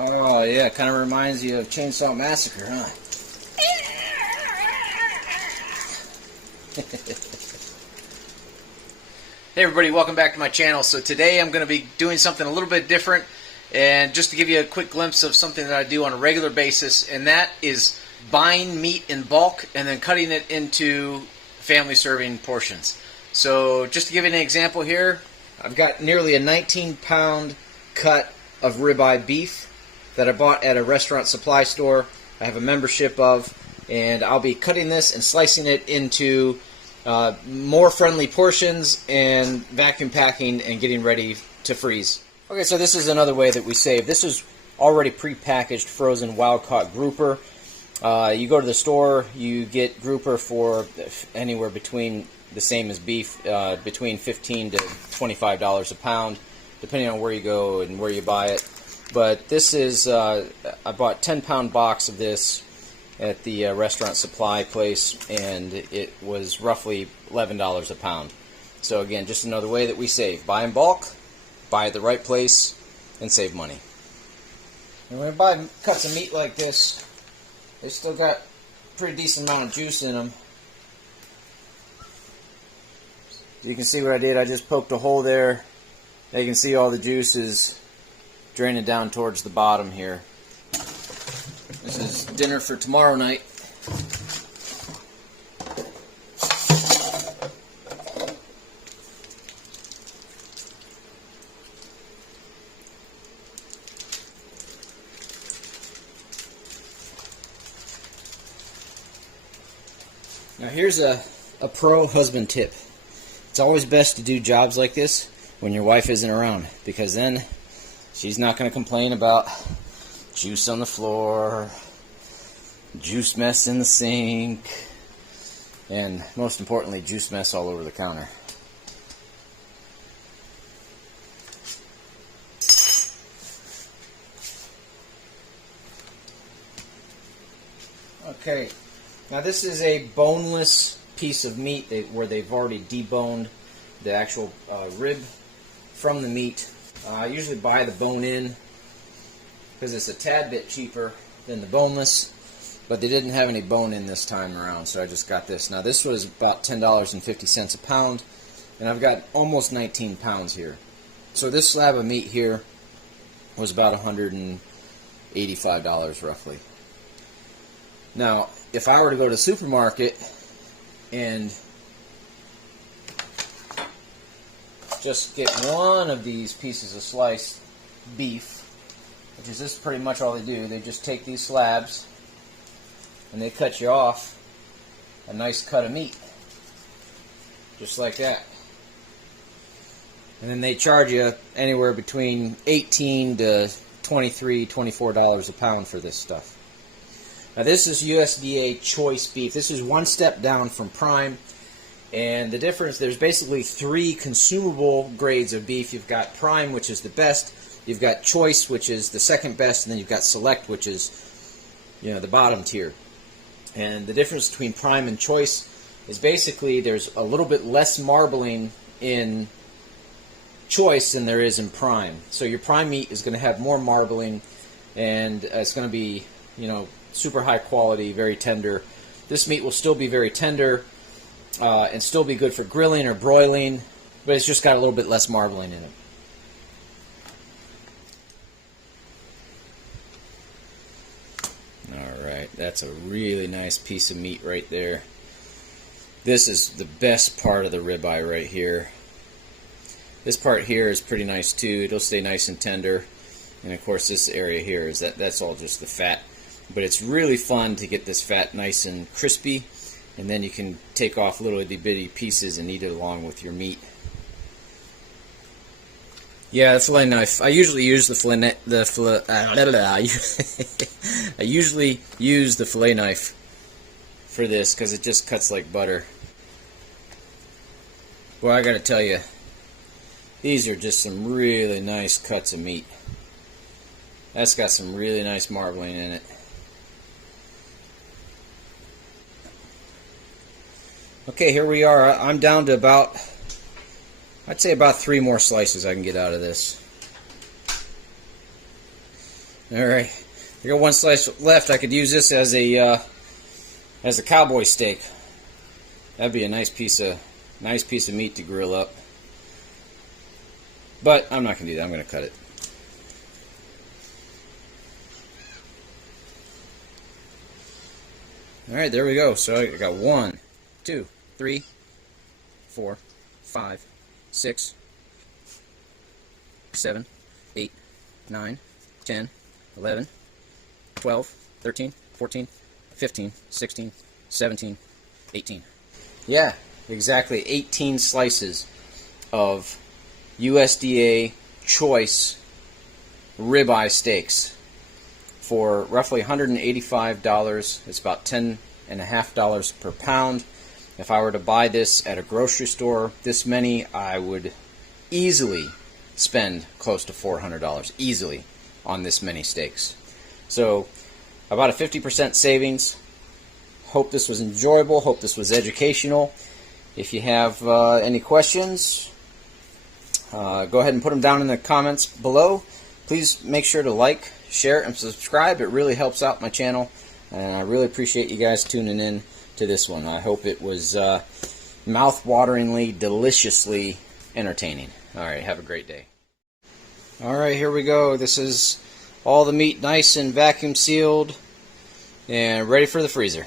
Oh yeah, kind of reminds you of Chainsaw Massacre, huh? Hey everybody, welcome back to my channel. So today I'm going to be doing something a little bit different, and just to give you a quick glimpse of something that I do on a regular basis, and that is buying meat in bulk and then cutting it into family serving portions. So just to give you an example here, I've got nearly a 19-pound cut of ribeye beef that I bought at a restaurant supply store I have a membership of, and I'll be cutting this and slicing it into more friendly portions and vacuum packing and getting ready to freeze. Okay, so this is another way that we save. This is already pre-packaged frozen wild-caught grouper. You go to the store, you get grouper for anywhere between the same as beef, between $15 to $25 a pound, depending on where you go and where you buy it. But this is, I bought a 10-pound box of this at the restaurant supply place, and it was roughly $11 a pound. So again, just another way that we save. Buy in bulk, buy at the right place, and save money. And when I buy cuts of meat like this, they still got a pretty decent amount of juice in them. You can see what I did. I just poked a hole there. Now you can see all the juices draining down towards the bottom here. This is dinner for tomorrow night. Now here's a pro husband tip. It's always best to do jobs like this when your wife isn't around, because then she's not going to complain about juice on the floor, juice mess in the sink, and most importantly, juice mess all over the counter. Okay, now this is a boneless piece of meat where they've already deboned the actual rib from the meat. I usually buy the bone in because it's a tad bit cheaper than the boneless, but they didn't have any bone in this time around, so I just got this. Now this was about $10.50 a pound, and I've got almost 19 pounds here. So this slab of meat here was about $185 roughly. Now if I were to go to the supermarket and just get one of these pieces of sliced beef, which is this pretty much all they do. They just take these slabs and they cut you off a nice cut of meat, just like that. And then they charge you anywhere between $18 to $23, $24 a pound for this stuff. Now this is USDA choice beef. This is one step down from prime. And the difference, there's basically three consumable grades of beef. You've got prime, which is the best. You've got choice, which is the second best, and then you've got select, which is, you know, the bottom tier. And the difference between prime and choice is basically there's a little bit less marbling in choice than there is in prime. So your prime meat is going to have more marbling, and it's going to be, you know, super high quality, very tender. This meat will still be very tender and still be good for grilling or broiling, but it's just got a little bit less marbling in it. Alright, that's a really nice piece of meat right there. This is the best part of the ribeye right here. This part here is pretty nice too. It'll stay nice and tender. And of course this area here is that's all just the fat. But it's really fun to get this fat nice and crispy, and then you can take off little itty bitty pieces and eat it along with your meat. Yeah, the fillet knife. I usually use I usually use the fillet knife for this because it just cuts like butter. Well, I gotta tell you, these are just some really nice cuts of meat. That's got some really nice marbling in it. Okay, here we are. I'm down to about, I'd say about 3 more slices I can get out of this. Alright, I got one slice left. I could use this as a cowboy steak. That'd be a nice piece of meat to grill up. But I'm not gonna do that. I'm gonna cut it. Alright, there we go. So I got 1, 2, 3, 4, 5, 6, 7, 8, 9, 10, 11, 12, 13, 14, 15, 16, 17, 18. Yeah, exactly 18 slices of USDA choice ribeye steaks for roughly $185. It's about $10.50 per pound. If I were to buy this at a grocery store, this many, I would easily spend close to $400 easily on this many steaks. So about a 50% savings. Hope this was enjoyable. Hope this was educational. If you have any questions, go ahead and put them down in the comments below. Please make sure to like, share, and subscribe. It really helps out my channel, and I really appreciate you guys tuning in to this one. I hope it was mouth-wateringly, deliciously entertaining. Alright, have a great day. Alright, here we go. This is all the meat nice and vacuum sealed and ready for the freezer.